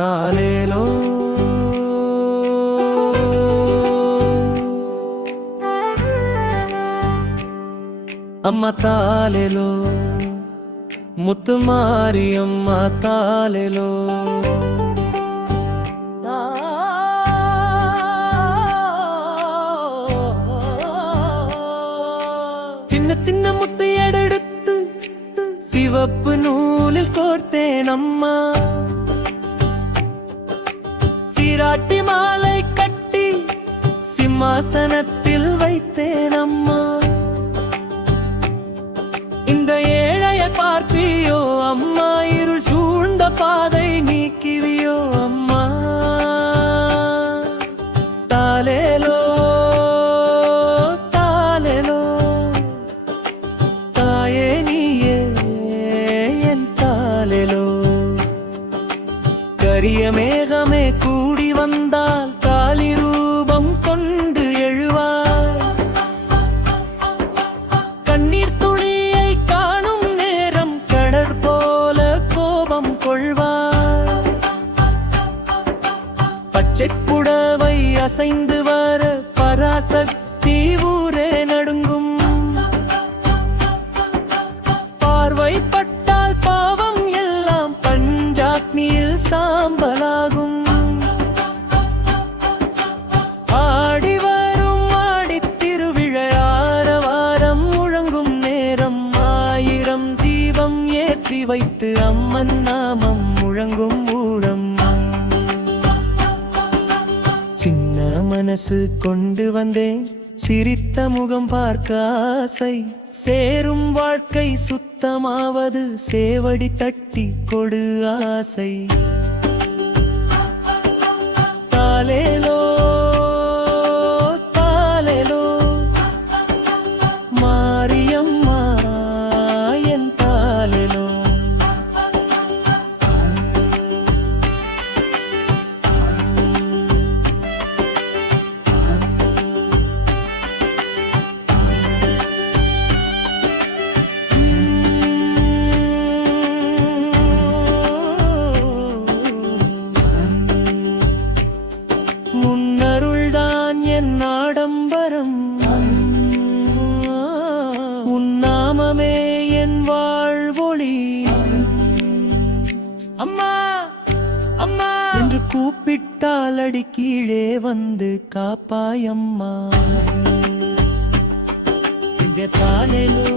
தாலேலோ அம்மா தாலேலோ முத்துமாரி அம்மா தாலேலோ சின்ன சின்ன முத்து எடுத்து சிவப்பு நூலில் கோர்த்தேன் அம்மா சீராட்டி மாலை கட்டி சிம்மாசனத்தில் வைத்தேன் அம்மா இந்த ஏழையை பார்ப்பியோ அம்மா இருள் சூழ்ந்த பாதை நீக்கிவியோ அம்மா தாலேலோ தாலேலோ தாயே நீயே என் தாலேலோ கரிய மேகமே கூடி வந்தால் காளி ரூபம் கொண்டு எழுவார் கண்ணீர் துளியை காணும் நேரம் கடற் போல கோபம் கொள்வார் பச்சை புடவை அசைந்து வர பராசக்தி ஊரே நடுங்கும் பார்வைப்பட்டால் பாவம் எல்லாம் பஞ்சாக்னியில் சாம்பலாகும் ஆடி வரும் ஆடித் திருவிழாரவாரம் முழங்கும் நேரம் ஆயிரம் தீபம் ஏற்றி வைத்து அம்மன் நாமம் முழங்கும் ஊழம் சின்ன மனசு கொண்டு வந்தேன் சிரித்த முகம் பார்க்க ஆசை சேரும் வாழ்க்கை சுத்தமாவது சேவடி தட்டி கொடு ஆசை தாலேலோ தாலேலோ மாரியம்மா என் தாலேலோ முன்னருள்தான் என் ஆடம்பரம் உன் நாமமே என் வாழ்வொளி அம்மா அம்மா என்று கூப்பிட்டால் அடி கீழே வந்து காப்பாயம்மா தாலேலோ